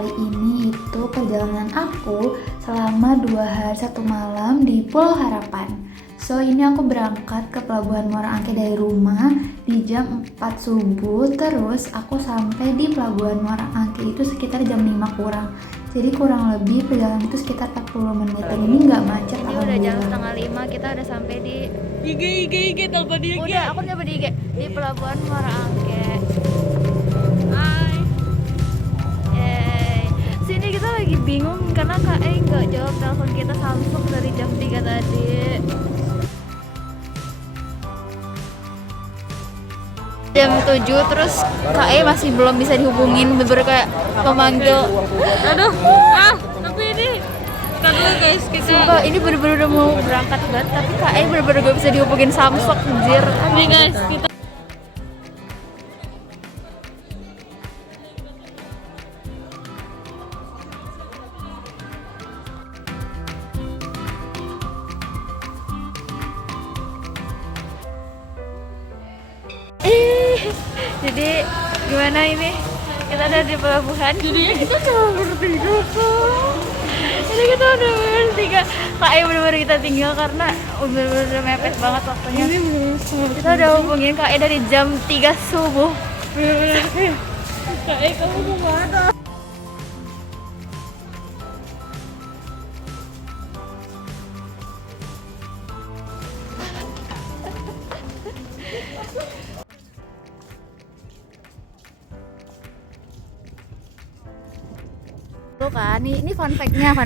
kali ini itu perjalanan aku selama 2 hari 1 malam di Pulau Harapan. So ini aku berangkat ke Pelabuhan Muara Angke dari rumah di jam 4 subuh. Terus aku sampai di Pelabuhan Muara Angke itu sekitar jam 5 kurang. Jadi kurang lebih perjalanan itu sekitar 40 menit. Dan ini nggak macet. Ini udah jam setengah 5, kita udah sampai di IG telepon dia. Udah, aku udah di IG di Pelabuhan Muara Angke. Hai. Sini kita lagi bingung karena Kak nggak jawab telepon kita Samsung dari jam 3 tadi. Jam 7 terus Kak masih belum bisa dihubungin, bener kayak pemanggil. Aduh, tapi ini kita dulu guys, kita Sumpah ini bener-bener udah mau berangkat banget, tapi Kak bener-bener gak bisa dihubungin Samsung, anjir. nih guys, kita Jadi gimana ini? Kita ada di pelabuhan. jadinya kita cuma bertiga kok. Jadi kita udah bertiga. Kak bener-bener kita tinggal karena bener-bener mepet banget waktunya. Ini belum Kita udah hubungin Kak dari jam 3 subuh. bener-bener. Kak kamu kemana? Tuh kan, ini fun fact-nya.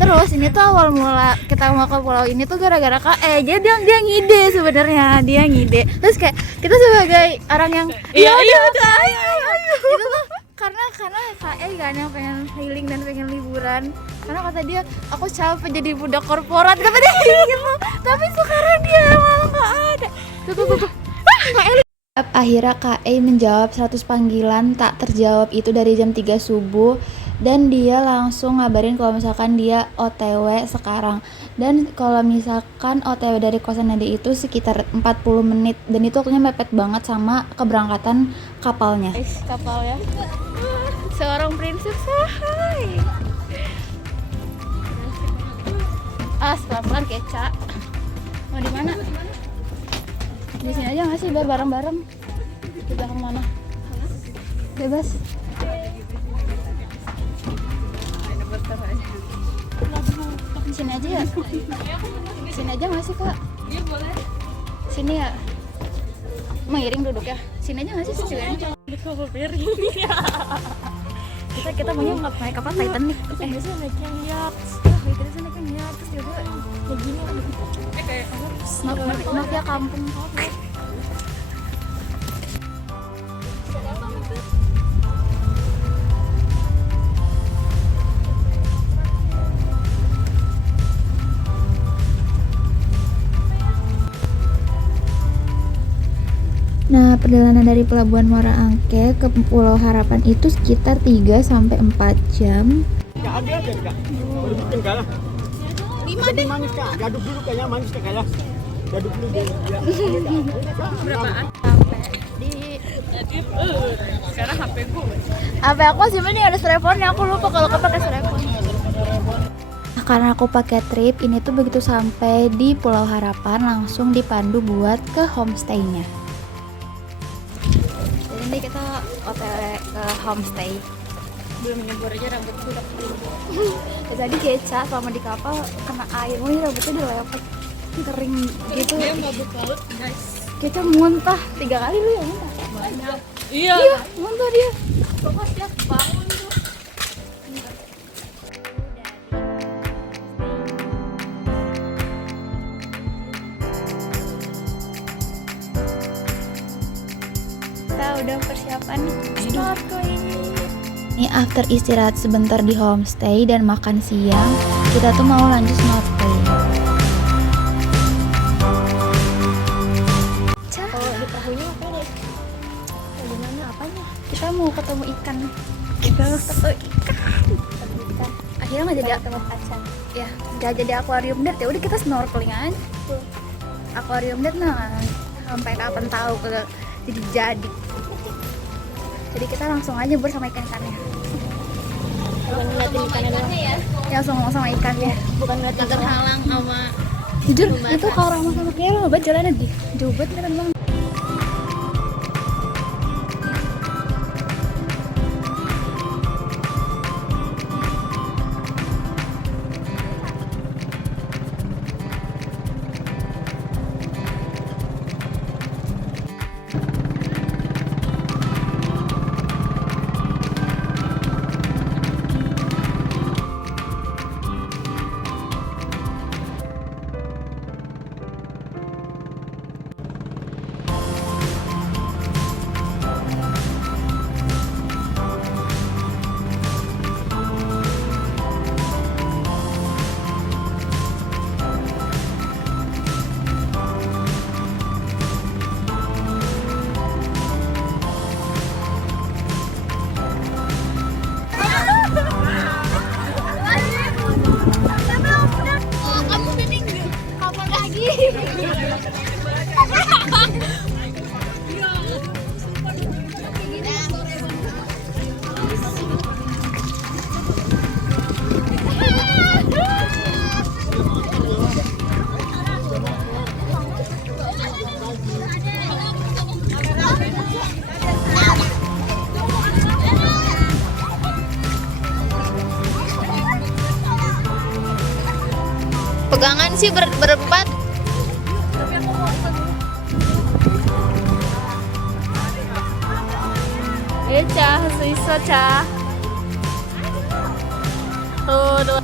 Terus ini tuh awal mula kita mau ke pulau ini tuh gara-gara Kak jadi dia ngide sebenarnya, dia ngide. Terus kayak kita sebagai orang yang Iya, ayo. Itu tuh karena Kak kan yang pengen healing dan pengen liburan. Karena kata dia, aku capek jadi budak korporat kata dia gitu. Tapi sekarang dia malah nggak ada. Tuh. Kak Akhirnya Kak menjawab 100 panggilan tak terjawab itu dari jam 3 subuh. Dan dia langsung ngabarin kalau misalkan dia OTW sekarang. Dan kalau misalkan OTW dari kosannya dia itu sekitar 40 menit. Dan itu waktunya mepet banget sama keberangkatan kapalnya. kapal ya. Seorang princess, hai. Pelan-pelan keca. Mau di mana? Di sini aja nggak sih, biar bareng-bareng. Kita kemana? Bebas. Di sini aja ya? Sini aja nggak sih Kak? Iya boleh. Sini ya? Mengiring duduk ya? Sini aja nggak sih sejujurnya? Di cover piring. Kita maunya naik apa? Titanic. Biasa naik yang yacht. Terus naik yang ya, terus juga Kayak gini. Kayak maaf ya kampung. Nah, perjalanan dari Pelabuhan Muara Angke ke Pulau Harapan itu sekitar 3 sampai 4 jam. Nggak ada Kak. Baru bikin Kak. 5 deh. Manis Kak. Aduk dulu kayaknya manis Kak ya. Aduk dulu deh. berapaan? Di Jadi sekarang HP ku. apa aku sih mending ada teleponnya, aku lupa kalau kau pakai telepon. Nah, karena aku pakai trip, ini tuh begitu sampai di Pulau Harapan langsung dipandu buat ke homestay-nya. Jadi ini kita OTW ke homestay. Belum nyebur aja rambutku udah kering. Tadi keca selama di kapal kena air, ini rambutnya dilepet kering gitu. Dia mabuk laut guys. Keca muntah 3 kali lu ya muntah. Banyak. Iya. Iya, muntah dia. Pas dia bangun tuh. Kita udah persiapan snorkeling. Ini after istirahat sebentar di homestay dan makan siang, kita tuh mau lanjut snorkeling. Kalau di perahunya apa nih? Gimana apanya? Kita mau ketemu ikan. Kita mau ketemu ikan. Akhirnya nggak jadi ketemu kaca. Ya, nggak jadi akuarium deh. Ya udah kita snorkeling aja. Akuarium deh nah. Sampai kapan tahu kalau jadi. Jadi kita langsung aja bersama ikan-ikannya. Bukan ngeliatin ikannya doang. Ya sama ikannya. Bukan ngeliatin terhalang sama Jujur itu kalau orang sama kayak lo banget jalannya deh. Jauh banget keren banget. pegangan sih berempat. Cah, susah cah. Tuh.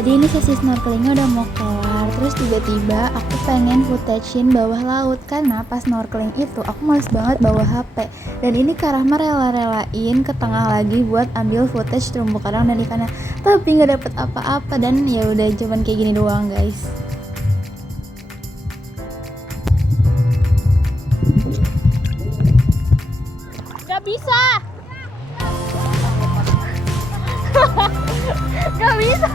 Jadi ini sesi snorkelingnya udah mau kelar. Terus tiba-tiba aku pengen footage-in bawah laut. Karena pas snorkeling itu aku males banget bawa HP. Dan ini Kak Rahma rela-relain ke tengah lagi buat ambil footage terumbu karang dan ikannya. Tapi nggak dapet apa-apa. Dan ya udah cuman kayak gini doang guys. Gak bisa. Gak bisa.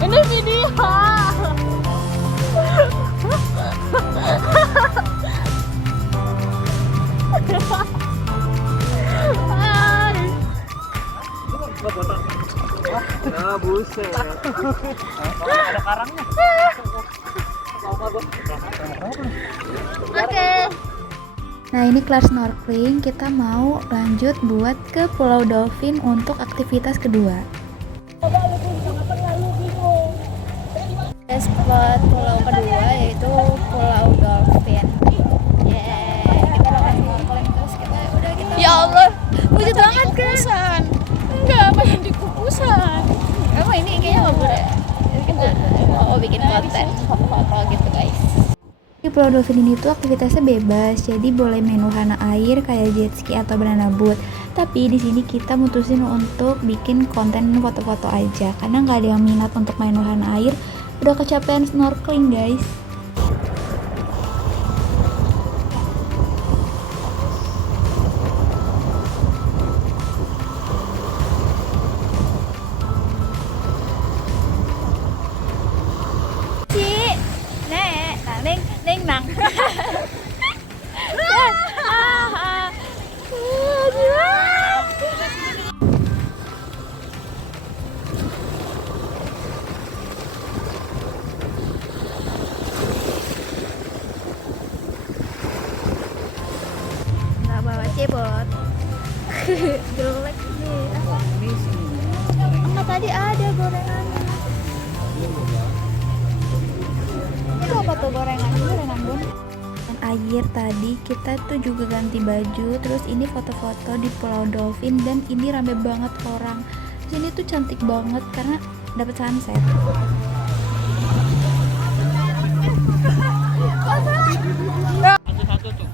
Ini video. Nah, buset. Ada karangnya. Oke. Nah ini kelar snorkeling, kita mau lanjut buat ke Pulau Dolphin untuk aktivitas kedua. Spot pulau kedua yaitu Pulau Dolphin. Kita bakal snorkeling terus kita. Ya Allah, wujud banget kan? Enggak, main di kubusan. Emang ini kayaknya nggak boleh. Kita mau bikin konten foto-foto gitu guys. Di Pulau Dolphin ini tuh aktivitasnya bebas, jadi boleh main wahana air kayak jet ski atau banana boat. Tapi di sini kita mutusin untuk bikin konten foto-foto aja, karena nggak ada yang minat untuk main wahana air. Udah kecapean snorkeling guys. Neng nang. Nggak bawa cebot. Jelek nih. Enggak, tadi ada gorengannya. Itu apa tuh gorengan? Gorengan bun. Air tadi kita tuh juga ganti baju, terus ini foto-foto di Pulau Dolphin dan ini rame banget orang. Sini tuh cantik banget karena dapat sunset. Satu-satu tuh.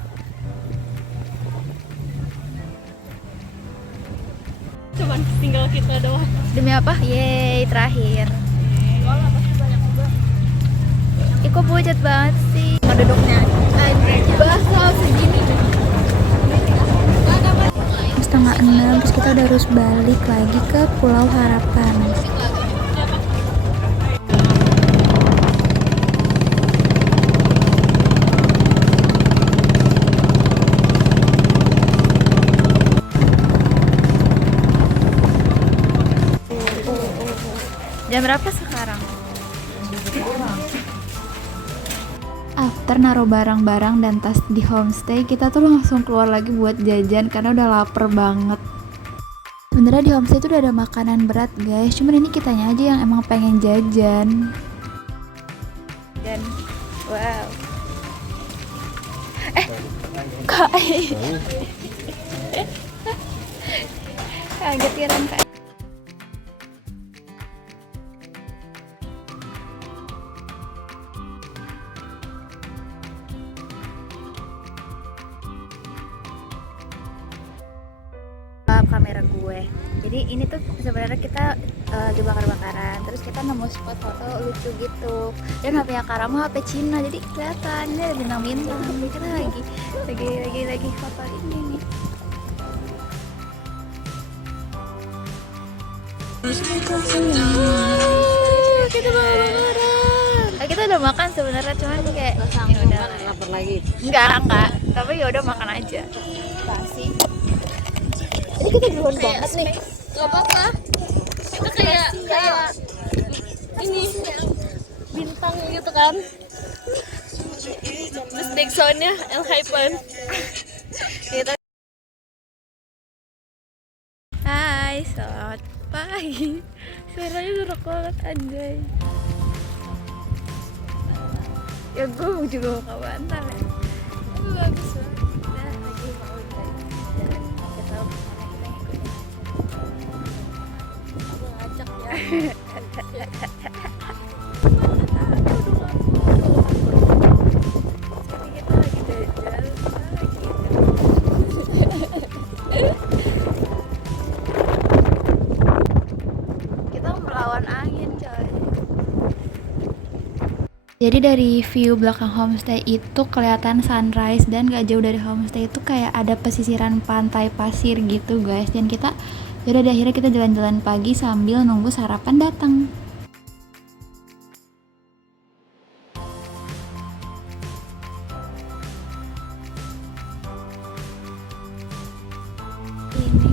Cuman tinggal kita doang. Demi apa? Yeay, terakhir. Iko pucat banget sih. Ngeduduknya. Basah segini. 5:30 terus kita udah harus balik lagi ke Pulau Harapan. Jam berapa sekarang? After naruh barang-barang dan tas di homestay, kita tuh langsung keluar lagi buat jajan karena udah lapar banget. Sebenarnya di homestay tuh udah ada makanan berat guys, cuman ini kitanya aja yang emang pengen jajan. Dan wow. Kak. Kaget ya Kak. Kamera gue. Jadi ini tuh sebenarnya kita lagi bakar-bakaran. Terus kita nemu spot foto lucu gitu. Dan HP-nya Karama HP Cina. Jadi kelihatan ini ada bintang-bintang. Kita lagi foto ini nih. Kita bakar. Kita udah makan sebenarnya, cuman kayak ya udah lapar lagi. Enggak. Tapi ya udah makan aja. Pasti. Jadi kita duluan banget nih. Gak apa-apa. Kita kayak ini bintang gitu kan. Terus backsoundnya El Hypen. Kita Hai, selamat pagi. Suaranya serak banget anjay. Ya gue juga mau kabantar ya. Tapi bagus banget. Kita lagi mau jalan. Kita tahu kemana kita ngikutin. Aku ngajak ya. Sekarang kita lagi jalan kita melawan angin coy. Jadi dari view belakang homestay itu kelihatan sunrise, dan gak jauh dari homestay itu kayak ada pesisiran pantai pasir gitu guys. Dan kita yaudah deh, akhirnya kita jalan-jalan pagi sambil nunggu sarapan datang.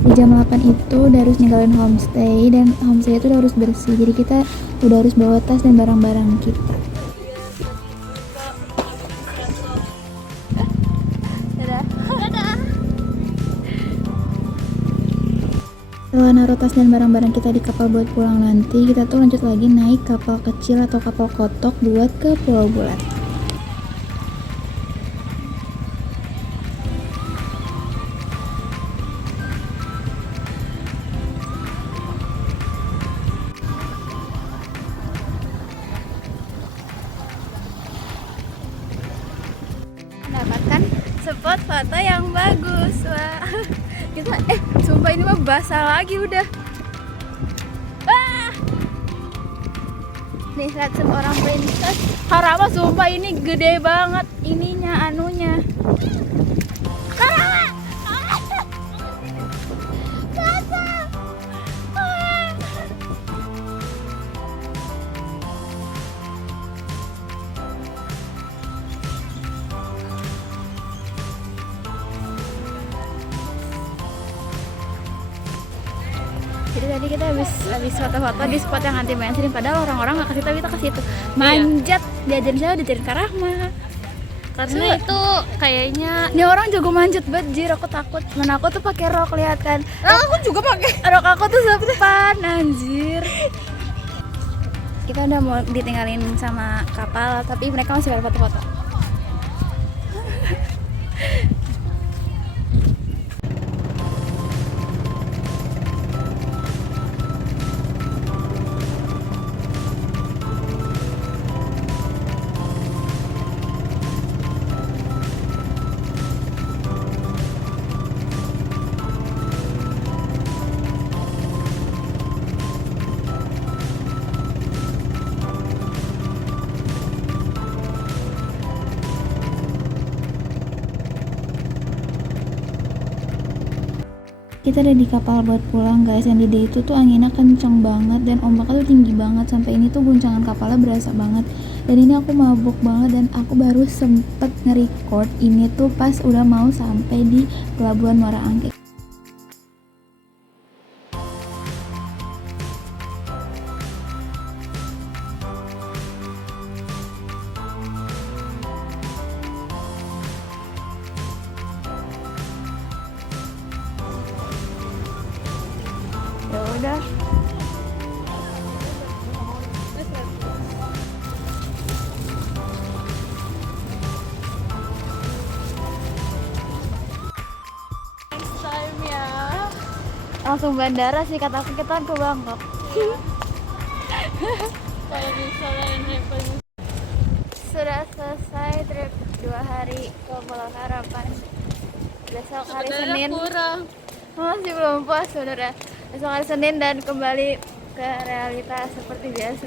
Di jam 8 itu udah harus ninggalin homestay, dan homestay itu udah harus bersih. Jadi kita udah harus bawa tas dan barang-barang kita. Setelah naruh tas dan barang-barang kita di kapal buat pulang nanti, kita tuh lanjut lagi naik kapal kecil atau kapal kotok buat ke Pulau Bulat. Mendapatkan spot foto yang bagus. Wah. Kita sumpah ini mah basah lagi udah. Nih lihat seorang princess. Karama sumpah ini gede banget ininya anunya. Karama. Basah. Jadi tadi kita habis foto-foto di spot yang anti mainstream, padahal orang-orang nggak ke situ, kita ke situ manjat. Diajarin saya diajarin Karahma Karena itu kayaknya ini orang jago manjat banget, jir. Aku takut, mana aku tuh pakai rok, lihat kan. aku juga pakai. Rok aku tuh sepan anjir. Kita udah mau ditinggalin sama kapal, tapi mereka masih pada foto-foto. Kita ada di kapal buat pulang guys, dan di day itu tuh anginnya kenceng banget dan ombaknya tuh tinggi banget, sampai ini tuh guncangan kapalnya berasa banget. Dan ini aku mabuk banget, dan aku baru sempet nge-record ini tuh pas udah mau sampai di Pelabuhan Muara Angke. udah. Next time ya. Langsung bandara sih kataku, kita ke Bangkok. Kalau misalnya naik paling Sudah selesai trip 2 hari ke Pulau Harapan. Besok hari sebenarnya Senin. kurang. Masih belum puas sebenarnya. Besok hari Senin dan kembali ke realitas seperti biasa.